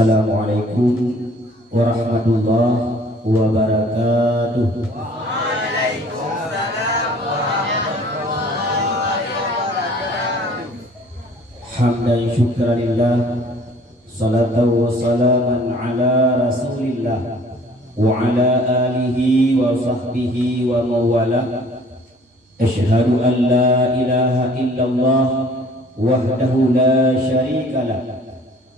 Assalamualaikum warahmatullahi wabarakatuh. Waalaikumsalam warahmatullahi wabarakatuh. Hamdan syukranillah, salatan wa salaman ala rasulillah wa ala alihi wa sahbihi wa mawalah. Asyhadu an la ilaha illallah wahdahu la syarikalah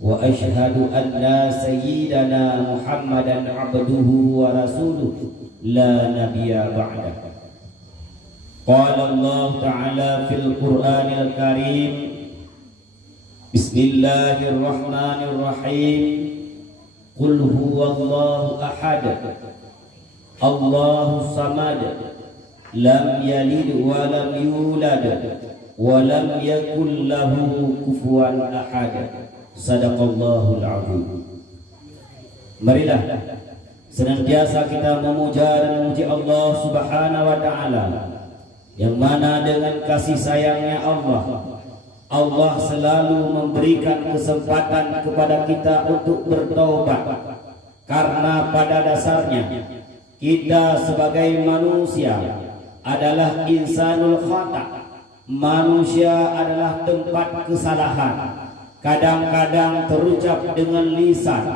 wa asyhadu anna sayyidana Muhammadan abduhu wa rasuluh la nabiyya ba'dah. Qala Allah ta'ala fil Qur'anil Karim, Bismillahirrahmanirrahim, Qul huwallahu ahad, Allahu samad, lam yalid wa lam yulad wa lam yakul lahu kufuwan ahad. Sadaqallahul azim. Marilah senantiasa kita memuja dan memuji Allah Subhanahu wa taala, yang mana dengan kasih sayangnya Allah selalu memberikan kesempatan kepada kita untuk bertaubat. Karena pada dasarnya kita sebagai manusia adalah insanul khata'. Manusia adalah tempat kesalahan. Kadang-kadang terucap dengan lisan,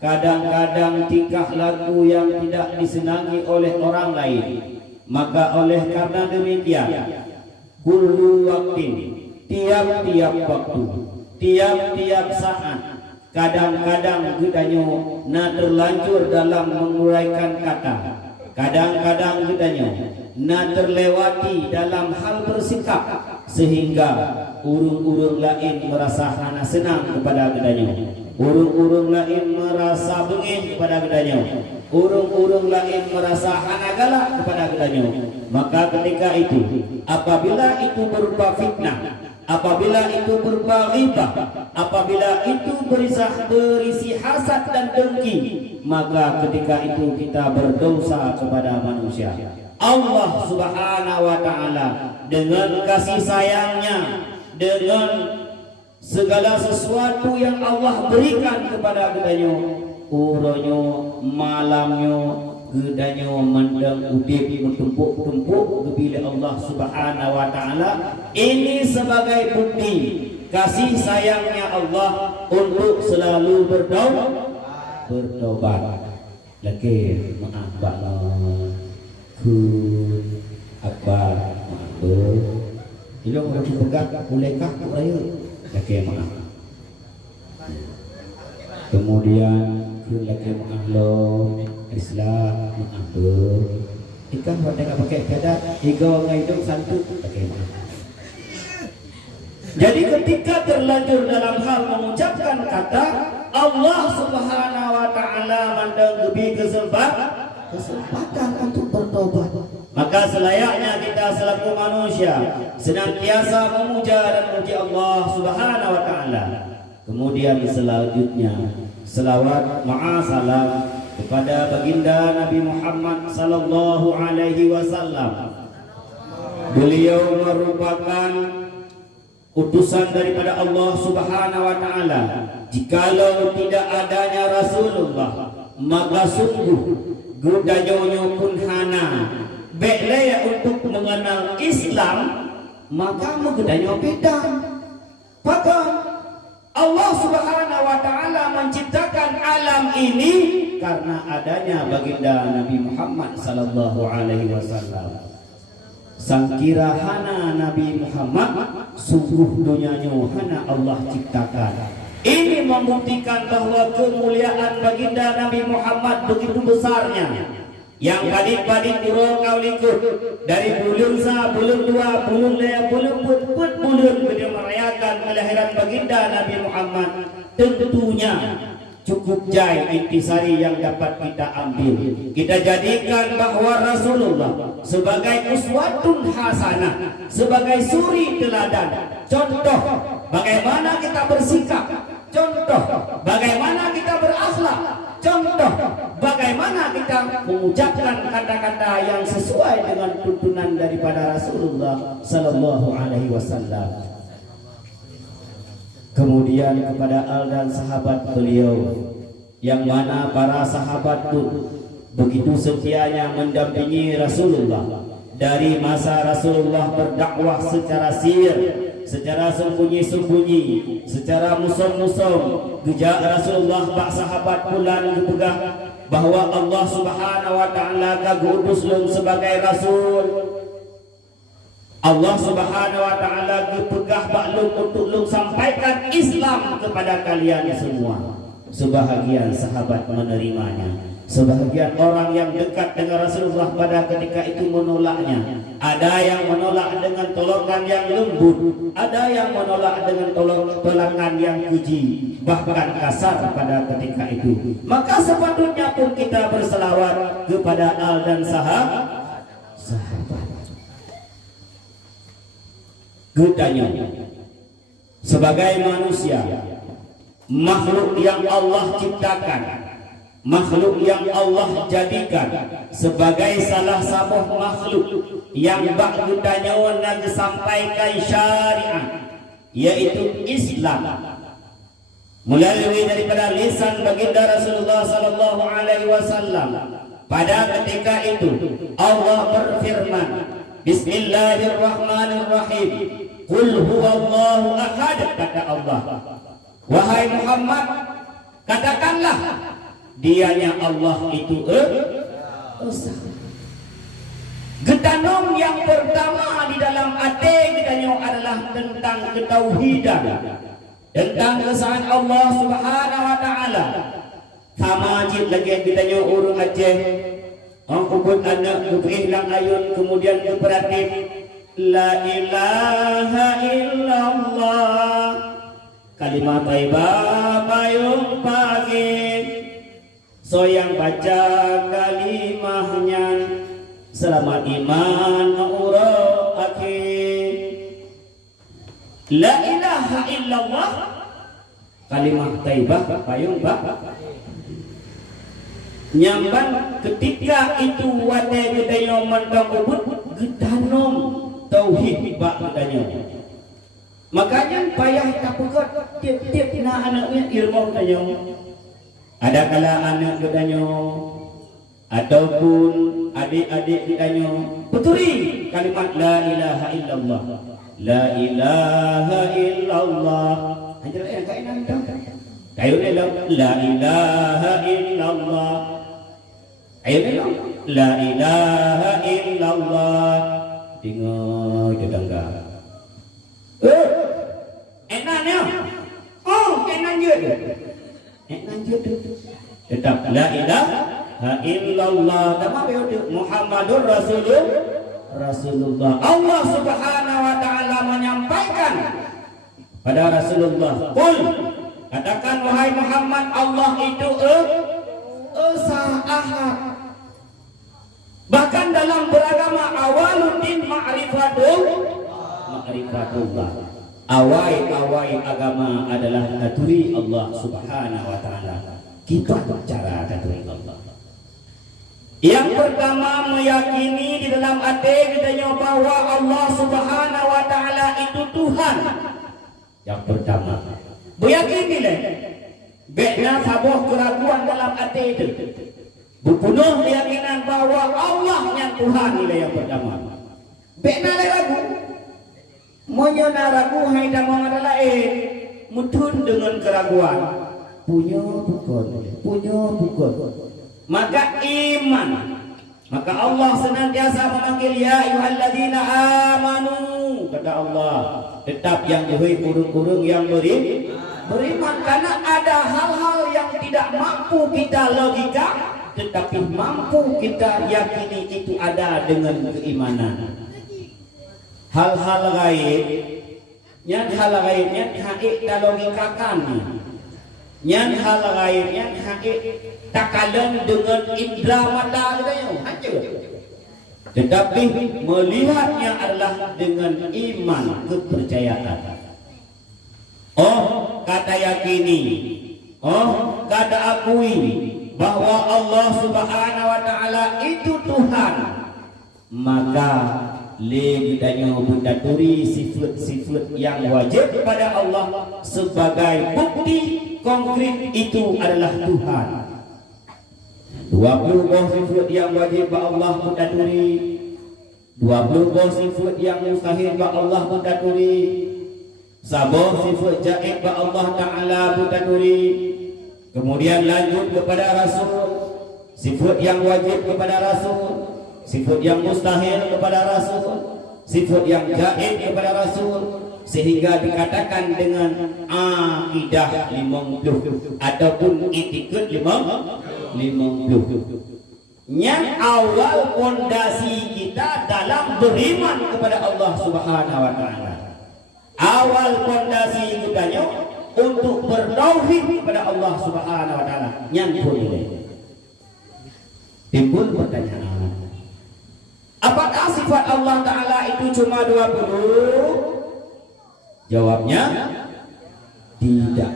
kadang-kadang tingkah laku yang tidak disenangi oleh orang lain. Maka oleh karena demikian, kullu waktin, tiap-tiap waktu, tiap-tiap saat, kadang-kadang gedanyo na terlanjur dalam menguraikan kata, kadang-kadang gedanyo na terlewati dalam hal bersikap, sehingga urung-urung lain merasa hana senang kepada gedanyo, urung-urung lain merasa bengih kepada gedanyo, urung-urung lain merasa hana galak kepada gedanyo. Maka ketika itu, apabila itu berupa fitnah, apabila itu berupa ghibah, apabila itu berisi hasad dan dengki, maka ketika itu kita berdosa kepada manusia. Allah Subhanahu wa taala dengan kasih sayangnya, dengan segala sesuatu yang Allah berikan kepada gedanyo, uronyo, malamnyo, gedanyo mendang udip mentumpuk-tumpuk kepilih Allah Subhanahu wa taala. Ini sebagai bukti kasih sayangnya Allah untuk selalu bertaubat. Lagi maaf banget kun akbar maaf. Ilong orang pegat bolehkah raya? Laki maaf. Kemudian kun laki maaf lo Islam maaf ber. Ikan buat dengan pakai kadat, ego ngaidung santut laki maaf. Jadi ketika terlanjur dalam hal mengucapkan kata, Allah Subhanahu wa taala mandang lebih kesempatan untuk bertobat. Maka selayaknya kita selaku manusia senantiasa memuja dan memuji Allah Subhanahu wa taala. Kemudian selanjutnya selawat ma'asalam kepada baginda Nabi Muhammad sallallahu alaihi wasallam. Beliau merupakan utusan daripada Allah Subhanahu wa taala. Jikalau tidak adanya Rasulullah, maka sungguh gedanyo pun hana belaya untuk mengenal Islam, maka gedanyo beda. Maka Allah Subhanahu wa taala menciptakan alam ini karena adanya baginda Nabi Muhammad sallallahu alaihi wasallam. Sangkira hana Nabi Muhammad, sungguh dunianya hana Allah ciptakan. Ini membuktikan bahwa kemuliaan baginda Nabi Muhammad begitu besarnya. Yang padik-padik dirokau likut dari bulun sa, bulun dua, bulun lea, bulun put bulun beliau merayakan kelahiran baginda Nabi Muhammad. Tentunya cukup jai intisari yang dapat kita ambil. Kita jadikan bahwa Rasulullah sebagai uswatun hasanah, sebagai suri teladan, contoh bagaimana kita bersikap, contoh bagaimana kita berakhlak, contoh bagaimana kita mengucapkan kata-kata yang sesuai dengan tuntunan daripada Rasulullah sallallahu alaihi wasallam. Kemudian kepada Al dan sahabat beliau, yang mana para sahabat pun begitu setianya mendampingi Rasulullah dari masa Rasulullah berdakwah secara sir, secara sembunyi-sembunyi, secara musuh-musuh. Gejak Rasulullah bak sahabat pulan gepegah bahwa Allah Subhanahu wa taala kagutus lun sebagai rasul. Allah Subhanahu wa taala gepegah bak lun untuk lun sampaikan Islam kepada kalian semua. Sebahagian sahabat menerimanya. Sebahagian orang yang dekat dengan Rasulullah pada ketika itu menolaknya. Ada yang menolak dengan tolakan yang lembut, ada yang menolak dengan tolakan yang keji, bahkan kasar pada ketika itu. Maka sepatutnya pun kita berselawat kepada Al dan sahabat. Gutanya, sebagai manusia, makhluk yang Allah ciptakan, makhluk yang Allah jadikan sebagai salah satu makhluk yang bak gutanya nak sampaikan syariat, yaitu Islam melalui daripada lisan baginda Rasulullah sallallahu alaihi wasallam. Pada ketika itu Allah berfirman, Bismillahirrahmanirrahim, Qul huwallahu ahad, kata Allah, wahai Muhammad, katakanlah dianya Allah itu esa. Getanong yang pertama di dalam hati kita adalah tentang ketauhidan, tentang keesaan Allah Subhanahu wa taala. Sama jid lagi kita urung Aceh, kubut anak kehilang ayun, kemudian keperatif la ilaha illallah, kalimat thayyibah payung pagi. So yang baca kalimahnya selamat iman aura akhir. La ilaha illallah, kalimat thayyibah payung bak. Nyamban ketika itu wate gedayo mandang ubud gedanom tauhid bak gedayo. Makanya payah tapukat tiap-tiap na anaknya ilmu gedayo. Ada kala anak gedanyo ataupun adik-adik gedanyo peturi kalimat la ilaha illallah, la ilaha illallah. Anjir kainan dah. Kayu la ilaha illallah. Ayo la ilaha illallah. Tengok tetangga. Enaknya. Oh, enak je. Tetap la ilaha illallah, nama Muhammadur Rasulullah. Allah Subhanahu wa taala menyampaikan pada Rasulullah, "Qul," katakan wahai Muhammad, Allah itu esa ahad. Bahkan dalam beragama awaludin ma'rifatullah. Awai agama adalah katuri Allah Subhanahu wa taala. Kita cara katuri Allah. Yang pertama, meyakini di dalam hati kita bahwa Allah Subhanahu wa taala itu Tuhan. Yang pertama, meyakinilah. Bena sabuh keraguan dalam hati itu. Berpenuh keyakinan bahwa Allah yang Tuhan inilah yang pertama. Bena ragu. Monya ragu hai damang adalah mutun dengan keraguan. Punya bukan. Maka iman. Maka Allah senantiasa memanggil ya ayyuhalladzina amanu, kata Allah. Tetap yang jauhi kurung-kurung yang beriman, karena ada hal-hal yang tidak mampu kita logika, tetapi mampu kita yakini itu ada dengan keimanan. Hal-hal gaib, hal gaibnya hakik tak logikakan. Hal gaibnya hakik takalan dengan indera mata kita hancur. Tetapi melihatnya adalah dengan iman, kepercayaan. Oh, kata yakini. Oh, kata akui bahwa Allah Subhanahu wa taala itu Tuhan. Maka Legitanya bunda turi sifat-sifat yang wajib pada Allah sebagai bukti konkret itu adalah Tuhan. 20 sifat yang wajib pada Allah bunda turi, 20 sifat yang mustahil pada Allah bunda turi, 10 sifat jaib pada Allah Ta'ala bunda turi. Kemudian lanjut kepada Rasul, sifat yang wajib kepada Rasul, sifat yang mustahil kepada Rasul, sifat yang jaib kepada Rasul, sehingga dikatakan dengan akidah 50 ataupun itikad 50. Yang awal fondasi kita dalam beriman kepada Allah Subhanahu wa taala. Awal fondasi kita untuk bertauhid kepada Allah Subhanahu wa taala. Yang boleh timbul pertanyaan, apakah sifat Allah Ta'ala itu cuma 20? Jawabnya tidak.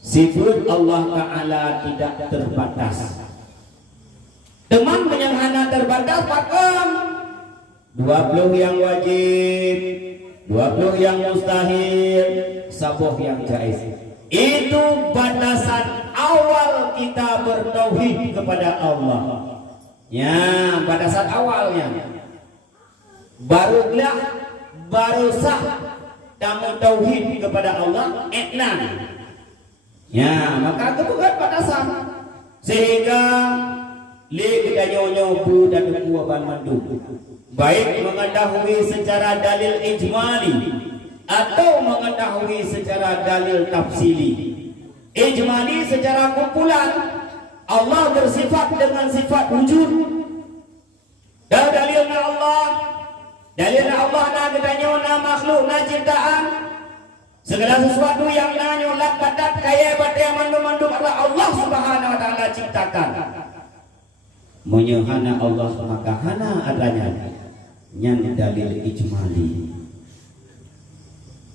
Sifat Allah Ta'ala tidak terbatas. Teman menyangana terbatas, pakem 20 yang wajib, 20 yang mustahil, 10 yang jaiz. Itu batasan awal kita bertauhid kepada Allah. Ya, pada saat awalnya baru sah kamu tauhid kepada Allah etnan. Ya, maka itu bukan batasan. Sehingga kita nyobu dan kuaban mandu, baik mengetahui secara dalil ijmali atau mengetahui secara dalil tafsili. Ijmali secara kumpulan, Allah bersifat dengan sifat wujud. Dan dalilnya Allah na gedanya na makhluk na ciptaan. Segala sesuatu yang na nyolak badat kaya badat mandum adalah Allah Subhanahu wa taala ciptakan. Menyehana Allah maka hana adanya yang dalil ijmali.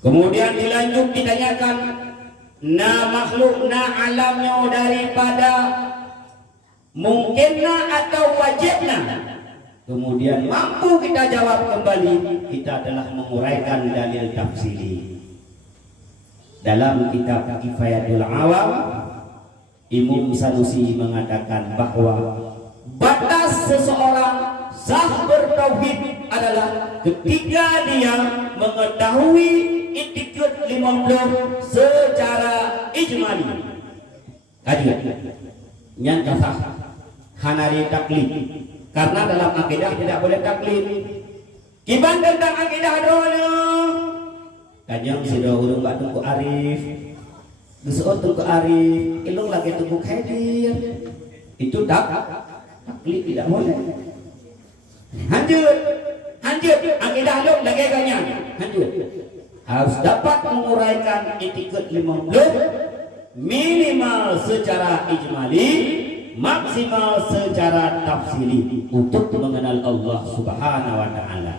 Kemudian dilanjut ditanyakan na makhluk na alamnya daripada mungkinna atau wajibna. Kemudian mampu kita jawab kembali, kita adalah menguraikan dalil tafsiri. Dalam kitab Kifayatul Awam, Imam Sanusi mengatakan bahwa batas seseorang sah bertauhid adalah ketika dia mengetahui itikad 50 secara ijmali. Kajian yang sah hanari taklid, karena dalam akidah tidak boleh taklid. Kiban tentang akidah dulu kajang sudah urung bak tunggu arif geus tunggu arif ilung lagi tunggu hadir, itu taklid tidak boleh. Lanjut akidah dong lagi kanya lanjut harus dapat menguraikan itikad 50 minimal secara ijmali, maksimal secara tafsili untuk mengenal Allah Subhanahu wa taala.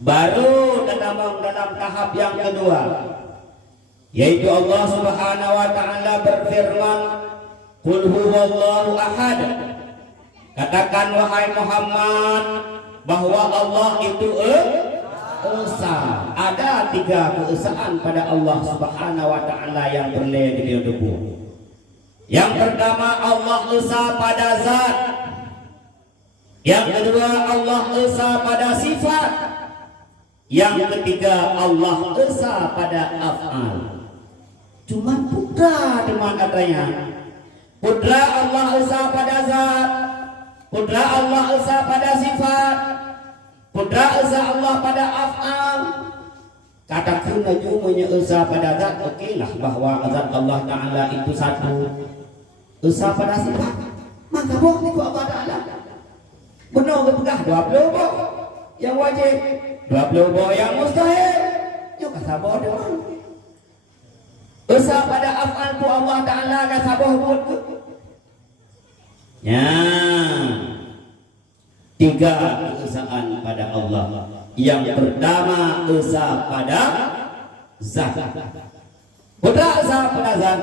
Baru dalam tahap yang kedua, yaitu Allah Subhanahu wa taala berfirman, "Qul huwallahu ahad." Katakan wahai Muhammad bahwa Allah itu esa. Ada 3 keesaan pada Allah Subhanahu wa taala yang berleh di debu. Yang pertama, Allah esa pada zat. Yang kedua, Allah esa pada sifat. Yang ketiga, Allah esa pada af'al. Cuma putra teman katanya. Putra Allah esa pada zat. Putra Allah esa pada sifat. Putra esa Allah pada af'al. Katakan aja esa pada zat, okelah bahwa zat Allah Ta'ala itu satu. Esa pada sifat, maka boh ni Allah Ta'ala. Benar ke pegah 20 boh yang wajib, 20 boh yang mustahil. Yuk kata boh doang. Esa pada af'al tu Allah Ta'ala kata boh buat ke. Ya, 3 keesaan pada Allah. Yang pertama, esa pada zat. Putra esa pada zat.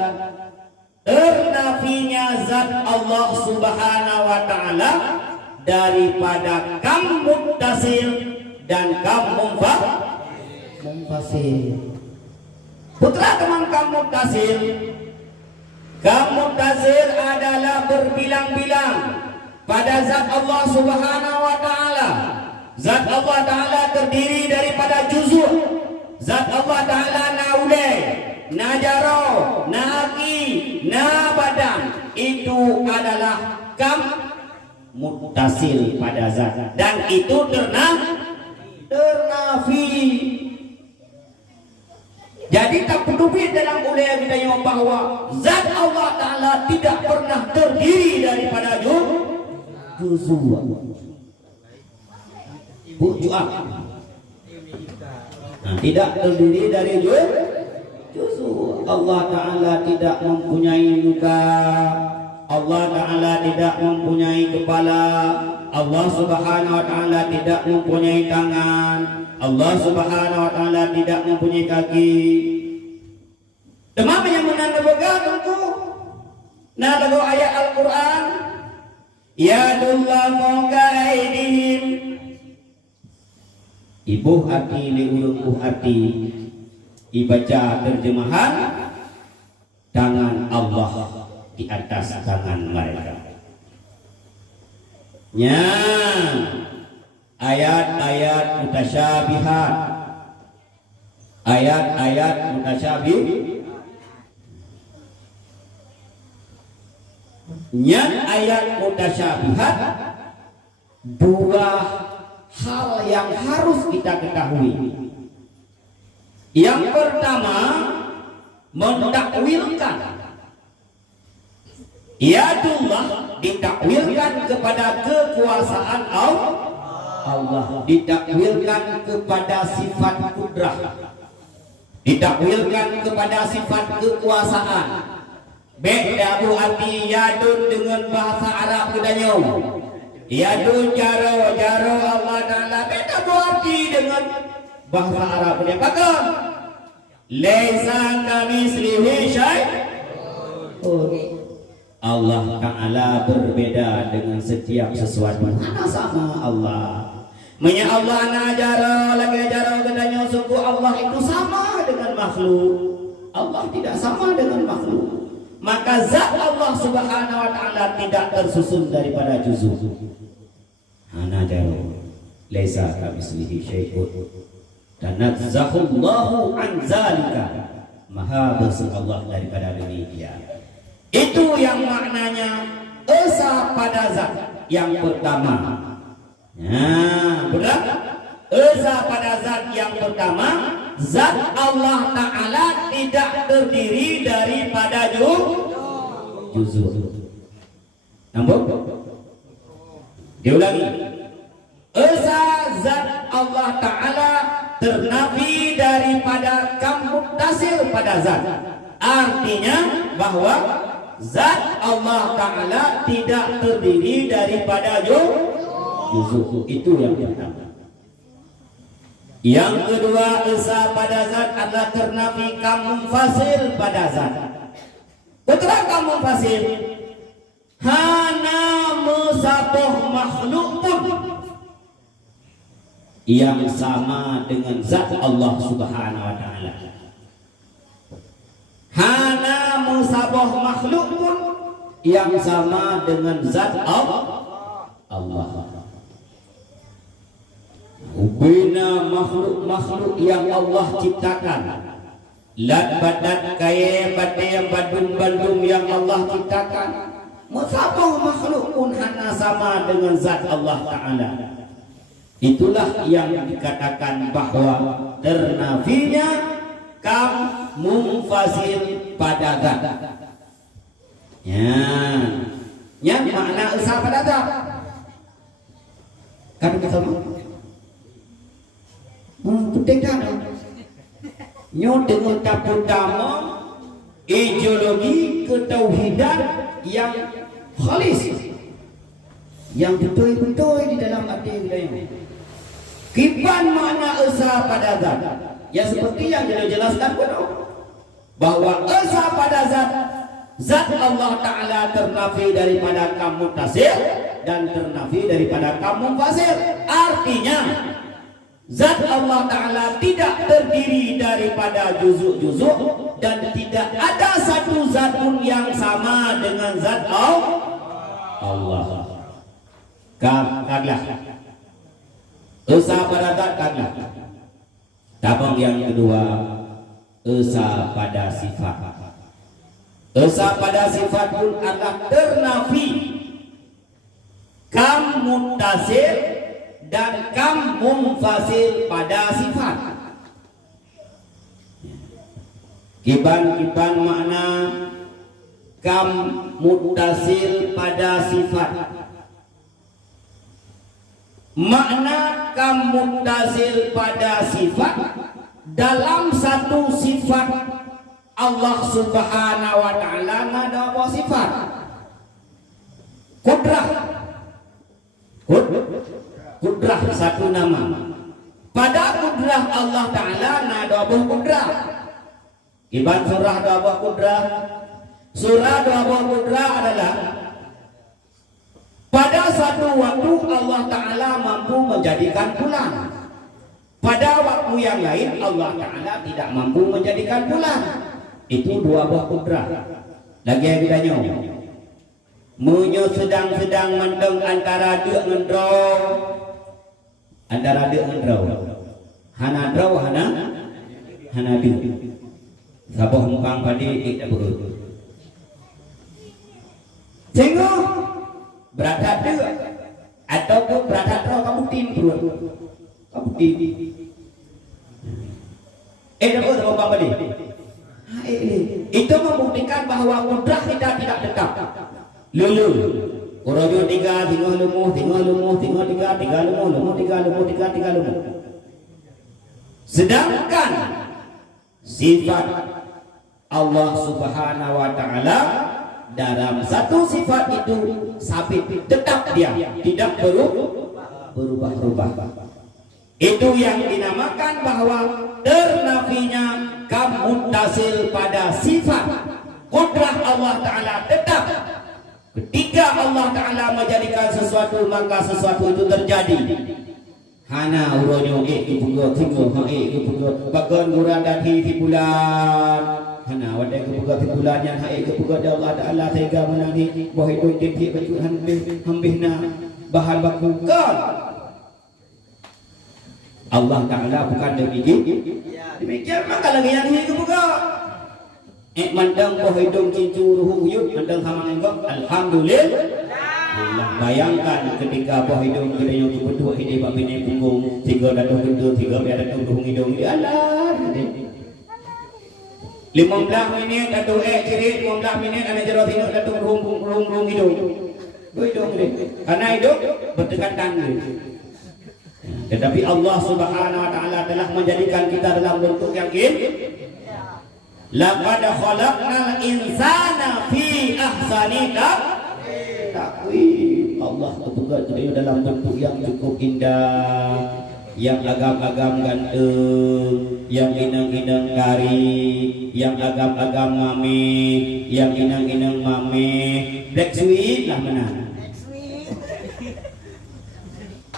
Ternafinya zat Allah Subhanahu wa taala daripada kam muttasil dan kam munfasil. Putra teman kam muttasil. Kam muttasil adalah berbilang-bilang pada zat Allah Subhanahu wa taala. Zat Allah taala terdiri daripada juzuk. Zat Allah taala naule, najaro, naki, nabadan. Itu adalah kam muttasil pada zat, dan itu ternafi. Jadi tak peduli dalam ulaya kita yang bahwa zat Allah Ta'ala tidak pernah terdiri daripada juzuk. Tidak terdiri dari juzuk. Allah Ta'ala tidak mempunyai muka, Allah Ta'ala tidak mempunyai kepala, Allah Subhanahu wa Ta'ala tidak mempunyai tangan, Allah Subhanahu wa Ta'ala tidak mempunyai kaki. Demam yang menanda begaduku. Nah, lagu ayat Al-Quran, yadullah mongka aidihim. Ibu hati liulung hati. Ibaca terjemahan, tangan Allah di atas tangan mereka. Ya, ayat-ayat mutasyabihat, ayat-ayat mutasyabih. Yang ayat mutasyabihat, dua hal yang harus kita ketahui. Yang pertama, mendakwilkan. Yadullah ditakwilkan kepada kekuasaan Allah, ditakwilkan kepada sifat kudrah, ditakwilkan kepada sifat kekuasaan. Beda bu arti yadun dengan bahasa Arab kedanyong. Yadun jaro Allah Ta'ala beda bu arti dengan bahasa Arab dia pakai. Laisa kamitslihi syai'un. Allah Ta'ala berbeda dengan setiap sesuatu. Mana sama Allah. Menya Allah najaro lagi najaro kedanya suku Allah itu sama dengan makhluk. Allah tidak sama dengan makhluk. Maka zat Allah Subhanahu wa Ta'ala tidak tersusun daripada juzuk. Najaro laisa kamitslihi syai'un. Tanazzahullahu an zalika. Maha bersih Allah daripada demikian. Itu yang maknanya esa pada zat yang pertama. Nah, benar? Esa pada zat yang pertama, zat Allah Ta'ala tidak terdiri daripada juzuk. Nampak? Diulangi. Esa zat Allah Ta'ala ternafi daripada kam muttasil pada zat. Artinya bahwa zat Allah Ta'ala tidak terdiri daripada juzuk. Itu yang pertama. Yang kedua, esa pada zat adalah ternafi kam munfasil pada zat. Betul kam munfasil? Hana musaboh makhluk pun yang sama dengan zat Allah Subhanahu wa Ta'ala. Hana musabah makhluk pun yang sama dengan zat Allah. Ubina makhluk-makhluk yang Allah ciptakan, lat badat kaya batayam badung-badung yang Allah ciptakan, musabah makhluk pun hana sama dengan zat Allah Ta'ala. Itulah yang dikatakan bahwa ternafinya kam munfasil pada zat. Yang makna esa pada zat. Kan kita penting kan? Nyo dengan pertama ideologi ketauhidan yang khalis, yang betul-betul di dalam hati kita. Kipan makna esa pada zat. Ya seperti yang kita jelaskan bahwa esa pada zat Allah Ta'ala ternafi daripada kam muttasil dan ternafi daripada kaum fasir. Artinya zat Allah Ta'ala tidak terdiri daripada juzuk-juzuk dan tidak ada satu zat pun yang sama dengan zat Allah. Kaglah. Esa pada zat kaglah. Tabang yang kedua, esa pada sifat. Esa pada sifat pun adalah ternafi kam muttasil dan kam munfasil pada sifat. Kiban makna kam muttasil pada sifat. Makna kam muttasil pada sifat dalam satu sifat Allah Subhanahu wa Ta'ala ada apa sifat? Kudrah. Kudrah satu nama. Pada kudrah Allah Ta'ala ada apa kudrah? Iban surah ada apa kudrah? Surah ada apa kudrah adalah pada satu waktu Allah Ta'ala mampu menjadikan bulan. Pada waktu yang lain Allah Ta'ala tidak mampu menjadikan bulan. Itu dua buah kudrah. Lagi yang bedanya, menyo sedang mendeng antara dia ngendrong, antara dia ngendrong, hana draw hana dia. Sabah mumpang padi tidak berut. Tengok beradat dia ataupun beradat draw kamu tim berut, kamu tim. Dapat mumpang padi. Itu membuktikan bahwa kudrah tidak tetap. Lulu. Korojo 3, tinggal lumuh, tinggal 3, tinggal lumuh, tinggal lumuh. Sedangkan sifat Allah Subhanahu wa Ta'ala dalam satu sifat itu sabit, tetap dia, tidak berubah-ubah. Itu yang dinamakan bahwa ternafinya kam muttasil pada sifat. Kudrah Allah Ta'ala tetap. Ketika Allah Ta'ala menjadikan sesuatu, maka sesuatu itu terjadi. Hana uronyo ibugo tinggo ibugo bagon gurada di bulan. Hana wadai ibugo di bulan yang ibugo Allah Ta'ala tega menangi bahwa itu titik baju hambihna bahan baku kan. Allah Ta'ala bukan demikian. Demikian maka lagi yang ini buka. Mandang bahwa hidung cicu ruhu uyut mandang sama enggak. Alhamdulillah. Bayangkan ketika bahwa hidung kita yang berdua ini bapak ini punggung 3 datuk gendut 3 biar datuk ruhung hidung ya Allah. 15 minit datuk ciri 15 minit ada jerot hidung datuk ruhung hidung. Hidung ini. Karena hidung berdekatan gitu. Tetapi Allah Subhanahu wa Ta'ala telah menjadikan kita dalam bentuk yang laqad khalaqnal insana fi ahsani taqwim. Allah membuat kita dalam bentuk yang cukup indah, yang agam-agam ganteng, yang inang-inang kari, yang agam-agam mame, yang inang-inang mame, black sweet lah mana?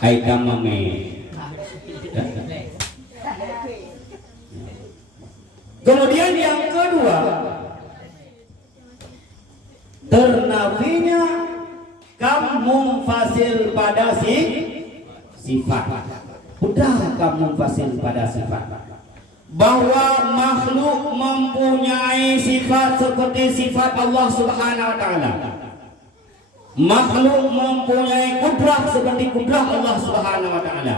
Aikam mame. Kemudian yang kedua, ternafinya kam munfasil pada sifat. Udah kam munfasil pada sifat. Bahwa makhluk mempunyai sifat seperti sifat Allah Subhanahu wa Ta'ala. Makhluk mempunyai kudrah seperti kudrah Allah Subhanahu wa Ta'ala.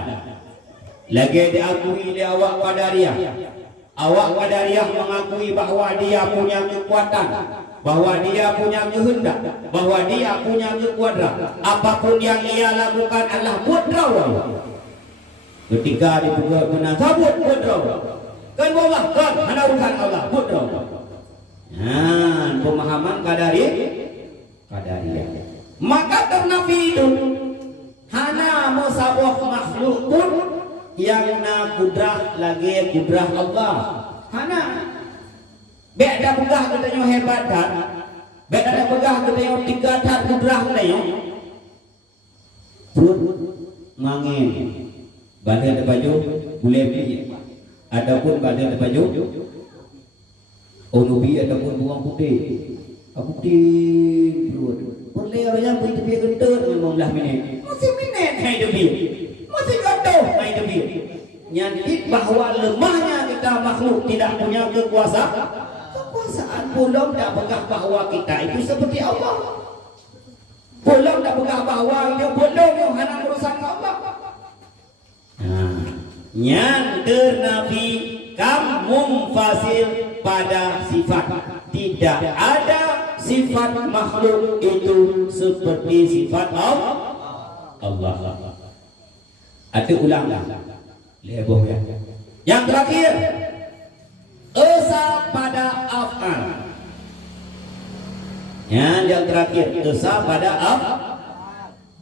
Lagi diakui di awak qadariyah. Awak qadariyah mengakui bahwa dia punya kekuatan, bahwa dia punya kehendak, bahwa dia punya kekuatan. Apapun yang ia lakukan adalah kudrah. Ketika dibuat guna sabut kudrah. Kan Allah kan hanya urusan Allah kudrah. Nah, pemahaman qadariyah. Maka ternafi itu hana musabuh makhluk pun yang na kudrah lagi kudrah Allah. Hana beda pegah katanya hebat kan. Beda pegah katanya 3 tar kudrah katanya. perut mangin, badan ada baju boleh beli. Adapun badan ada baju onubi ataupun buang putih. Putih perut. Perler yang begitu dia gendut memang lah minit. Masih minit hai debi. Masih gaduh hai debi. Nyantik bahawa lemahnya kita makhluk tidak punya kekuasaan belum tak pegang bahawa kita itu seperti Allah. Belum tak pegang bahawa dia belum yang hendak urusan Allah. Yang ternafi kamu fasil pada sifat. Tidak ada sifat makhluk itu seperti sifat Allah. Ada ulang leboh ya. Yang terakhir esa pada af'al. Yang terakhir esa pada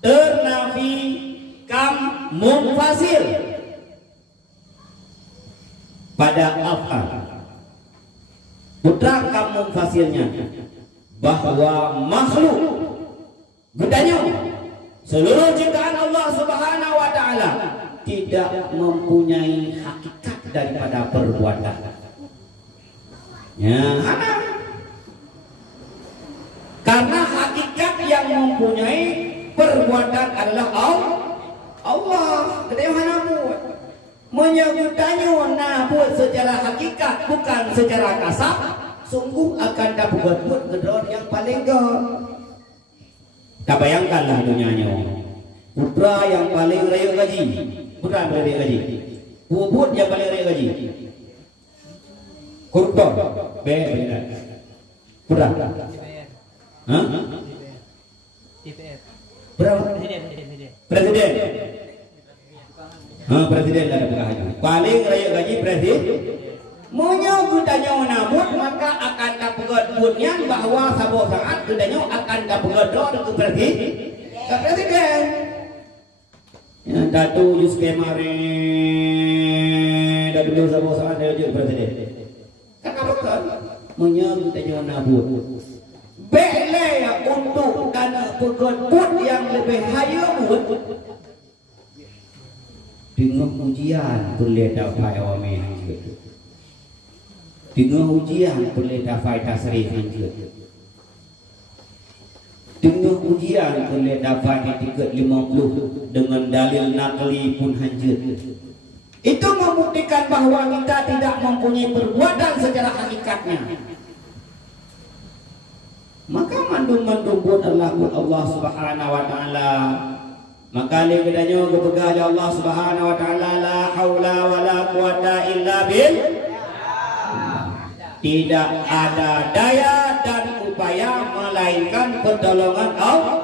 ternafi kam munfasil pada af'al. Putra kam munfasilnya bahwa makhluk gedanya seluruh ciptaan Allah Subhanahu wa taala tidak mempunyai hakikat daripada perbuatan. Ya, karena hakikat yang mempunyai perbuatan adalah Allah. Kedai mana buat? Menyebutnya nabut secara hakikat bukan secara kasar, sungguh akan dapat buat gedor yang paling gol. Tak bayangkanlah dunianya. Putra yang paling raya gaji, putra yang paling raya gaji, bubut yang paling raya gaji. Koruptor, benar. Putra. Hah? Berapa? Presiden. Presiden ada berapa? Paling raya gaji presiden. Munyo gudanya menabut maka akan dapat buatnya bahwa sabo saat gudanya akan dapat dor ke presiden. Ya, datu jus kemare datu jus sabo saat dia presiden. Kenapa kan? Munyo gudanya menabut. Bele ya untuk dana pegod yang lebih hayu buat dengan ujian boleh dapat awameh juga. Dengan ujian boleh dapat tasrif juga. Dengan ujian boleh dapat etiket 50 dengan dalil nakli pun hancur. Itu membuktikan bahawa kita tidak mempunyai perbuatan secara hakikatnya. Maka mandung-mandung buat Allah Subhanahu wa taala. Maka legadanya kepegang Allah Subhanahu wa taala la haula wala quwata illa billah. Tidak ada daya dan upaya melainkan pertolongan Allah.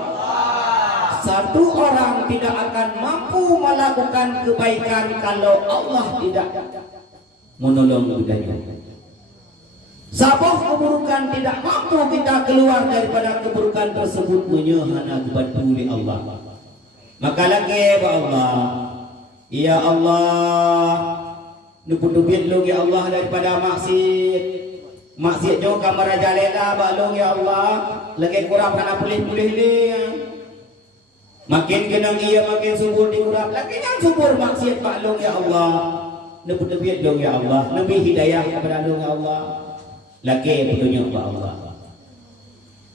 Satu orang tidak akan mampu melakukan kebaikan kalau Allah tidak menolong budaya. Sabah keburukan tidak mampu kita keluar daripada keburukan tersebut menyehana kepada Allah. Maka lagi ya Allah, ya Allah, nubut-nubit lu ya Allah daripada maksiat jauh kamar raja lela balong ya Allah, lagi kurang karena pulih-pulih ni. Makin kenang ia makin subur diurap, lagi yang subur maksiat balong ya Allah, nubut-nubit lu ya Allah, lebih hidayah kepada lu ya Allah. Lagi petunjuk Allah.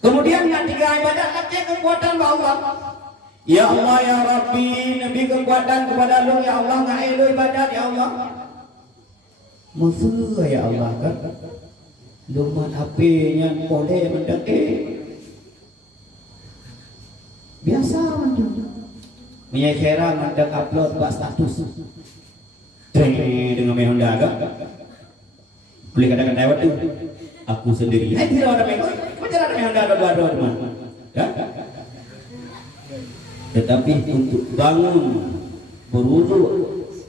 Kemudian yang tiga ibadat lagi kekuatan Allah. Ya Allah ya Rabbi, nabi kekuatan kepada lu ya Allah, ngai lu ibadat ya Allah. Musuh ya Allah kan. Luman apinya boleh mendaki. Biasa macam. Menyekera mendak upload buat status. Dengan Honda kan. Boleh katakan lewat tu. Aku sendiri. Tidak ada mengikut. Macam ada yang ada dua-dua teman. Ya? Tetapi untuk bangun, berwudu,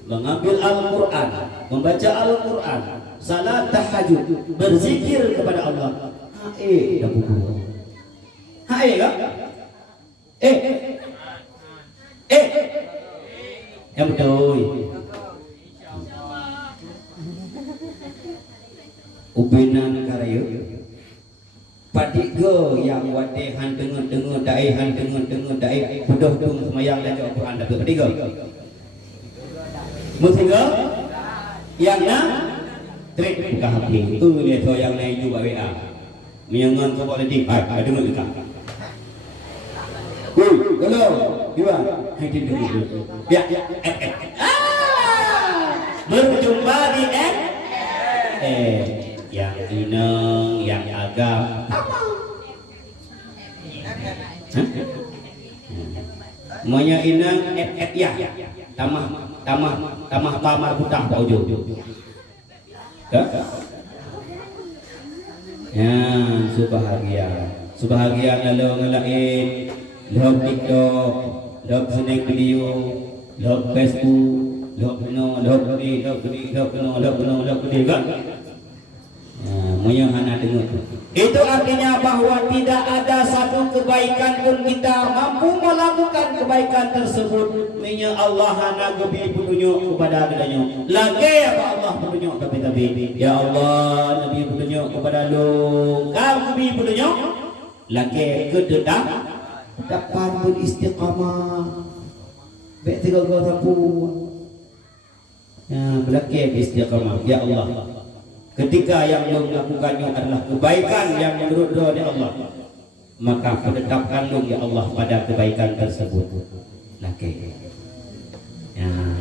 mengambil Al-Quran, membaca Al-Quran, salat tahajud, berzikir kepada Allah. Dah pukul. Kan? Yang betul. Ubinan karyo padik ke yang wadih han dengar dai han dengar dai budak tung semayang baca Al-Quran dak padik ke mestiga yang na trek buka HP tu dia tu yang lain juga WA menyangan ke boleh di ada dengar kita hello gimana hai dengar ya berjumpa di yang ineng, yang agam, semuanya ineng, ya, tamah tamar putah pak ujung, ya, subahagia lalu ngelain, log TikTok, log snack video, log Facebook. Log kan? Hana dengar. Itu artinya bahwa tidak ada satu kebaikan pun kita mampu melakukan kebaikan tersebut. Menya Allah hana gebi petunjuk kepada adanya. Lagi apa Allah petunjuk tapi ya Allah Nabi petunjuk kepada lu. Kau gebi petunjuk. Lagi kededak dapat beristiqamah. Baik tiga kau tampu. Belakang istiqamah ya Allah ketika yang lu melakukannya adalah kebaikan yang menurut doa Allah maka menetapkan lu ya Allah pada kebaikan tersebut laki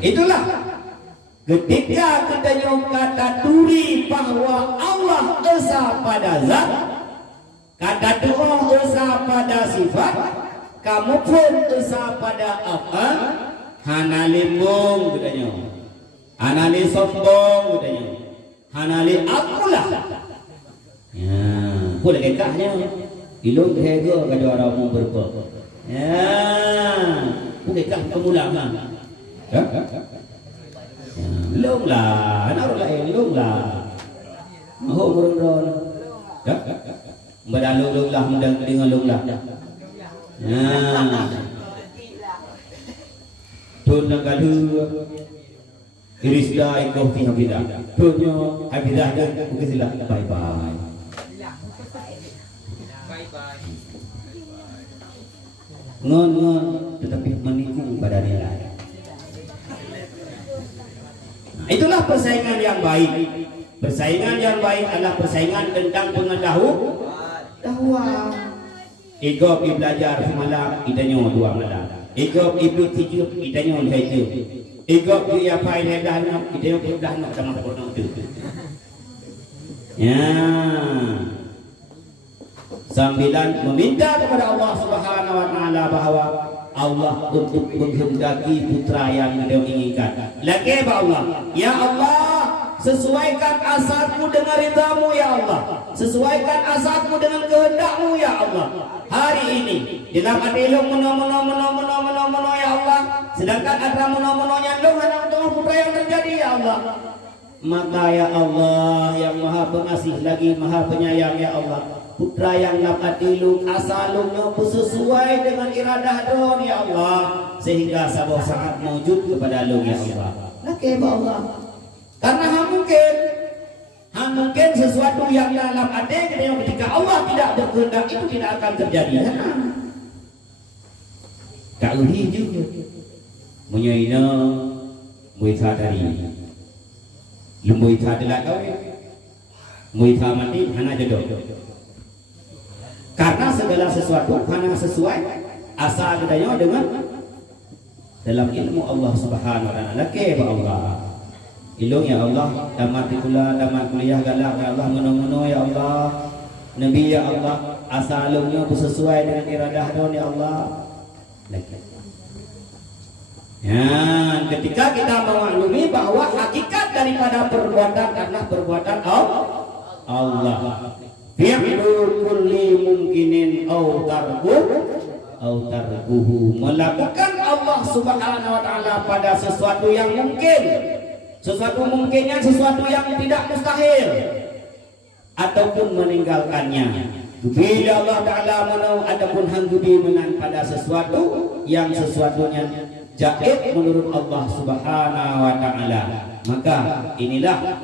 itulah ketika kita kata turi bahwa Allah esa pada zat kata doa esa pada sifat kamu pun esa pada apa hana limbung katanya Hanali sombong katanya. Hanali akulah. Ya, boleh kekahnya. Ilung hego kada orang mau berbuat. Ya, boleh kekah kemulangan. Ya. Ilung lah, anak orang lain ilung lah. Mahu berundon. Ya. Beralung lah, mendang dengan lung lah. Ya. Tun nak gaduh. Irislah ikut fi hafidah. Tunya hafidah dan bukan bye bye. Ngon tetapi menikung pada nilai. Itulah persaingan yang baik. Persaingan yang baik adalah persaingan tentang pengetahuan. Ego belajar semalam, idanya 2 malam. Ego ibu tidur, idanya 2 jam. Ego dia file dah nak kita dah nak sama orang tu. Ya. Sambilan meminta kepada Allah Subhanahu wa taala bahwa Allah untuk menghendaki putra yang dia inginkan. Lagi Allah, ya Allah, sesuaikan asalku dengan ridhamu ya Allah. Sesuaikan asalku dengan kehendakmu ya Allah. Hari ini dalam adilum meno ya Allah. Sedangkan ada meno-menonya lu hanya untuk putra yang terjadi ya Allah. Maka ya Allah yang maha pengasih lagi maha penyayang ya Allah, putra yang dapat dilung asalumnya sesuai dengan iradah don ya Allah, sehingga sabah sangat mewujud kepada lu ya Allah. Lagi ya Allah, karena mungkin sesuatu yang dalam hati ketika Allah tidak berkehendak itu tidak akan terjadi. Tak uli juga menyaina muitha dari lembuitha adalah kau muitha mati hana jodoh karena segala sesuatu hana sesuai asal adanya dengan dalam ilmu Allah Subhanahu wa taala. Laki Allah ilung ya Allah, tamat kuliah galak ya Allah, meno-meno ya Allah, Nabi ya Allah, asalnya sesuai dengan iradah don ya Allah. Lagi. Ya, ketika kita memaklumi bahwa hakikat daripada perbuatan adalah perbuatan Allah. Fi'lu kulli mungkinin au tarkuhu, melakukan Allah Subhanahu wa taala pada sesuatu yang mungkin. Sesuatu mungkinnya sesuatu yang tidak mustahil ataupun meninggalkannya. Bila Allah Ta'ala menau ataupun hanggudi menan pada sesuatu yang sesuatunya jaiz menurut Allah Subhanahu wa Ta'ala, maka inilah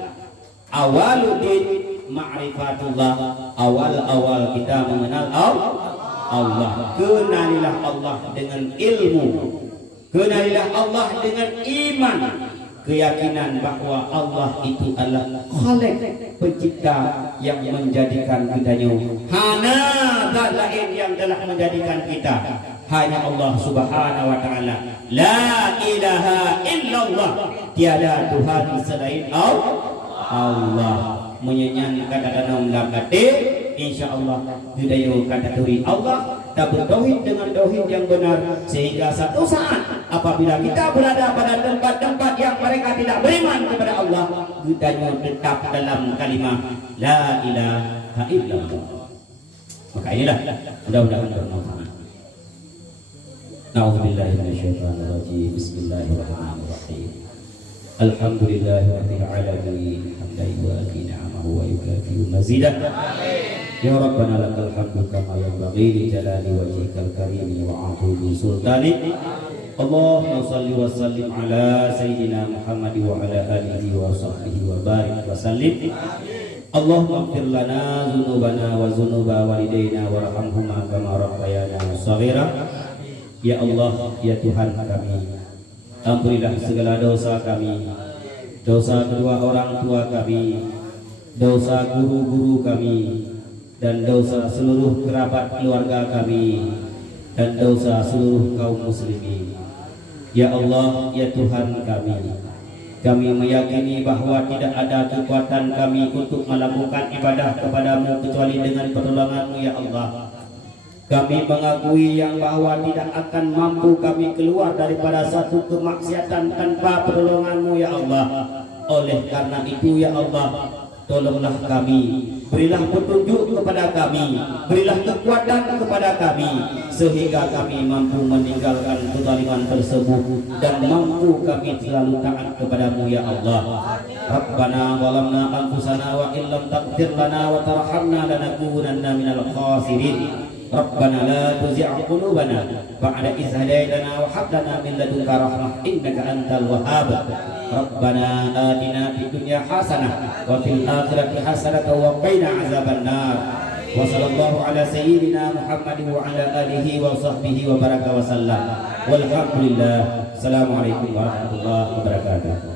awaludin ma'rifatullah, awal-awal kita mengenal Allah. Kenalilah Allah dengan ilmu, kenalilah Allah dengan iman, keyakinan bahwa Allah itu adalah Khalik, pencipta yang menjadikan kitanya. Hana zat lain yang telah menjadikan kita, hanya Allah Subhanahu wa taala. La ilaha illallah, tiada Tuhan selain Allah. Menyanyikan kata dalam kata insyaallah hidayah kata tauhid Allah, tak bertauhid dengan tauhid yang benar, sehingga satu saat apabila kita berada pada tempat-tempat yang mereka tidak beriman kepada Allah, kita tetap dalam kalimat la ilaha illallah. Maka inilah mudah-mudahan bermanfaat. Na'udzubillahi minasyaitonir rajim. Bismillahirrahmanirrahim. Alhamdulillahirabbil alamin. Hamdan yuwafi ni'amahu wa yukafi mazidah. Ya Rabbana lakal hamdu kama yanbaghi li jalali wajhikal karim wa 'azimi sultanik. Allahumma shalli wa sallim ala sayyidina Muhammad wa ala alihi wa sahbihi wa barik wa sallim. Allahumma ighfir lana dzunubana wa dzunuba walidayna warhamhuma kama rabbayana shaghira. Ya Allah, ya Tuhan kami, ampunilah segala dosa kami, dosa kedua orang tua kami, dosa guru-guru kami, dan dosa seluruh kerabat keluarga kami, dan dosa seluruh kaum muslimin. Ya Allah, ya Tuhan kami meyakini bahwa tidak ada kekuatan kami untuk melakukan ibadah kepadamu kecuali dengan pertolonganmu ya Allah. Kami mengakui yang bahwa tidak akan mampu kami keluar daripada satu kemaksiatan tanpa pertolonganmu ya Allah. Oleh karena itu ya Allah, tolonglah kami, berilah petunjuk kepada kami, berilah kekuatan kepada kami, sehingga kami mampu meninggalkan kezaliman tersebut dan mampu kami selalu taat kepadamu ya Allah. Rabbana zalamna anfusana wa illam taghfir lana wa tarhamna lanakunanna minal khasirin. Rabbana la tuzigh qulubana ba'da idh hadaytana wa hab lana min ladunka rahmah innaka antal wahhab. Rabbana atina fid dunya hasanah wa fil akhirati hasanah wa qina azaban nar. Wa sallallahu ala sayyidina Muhammad wa ala alihi wa sahbihi wa baraka wa sallam. Walhamdulillah. Assalamualaikum warahmatullahi wabarakatuh.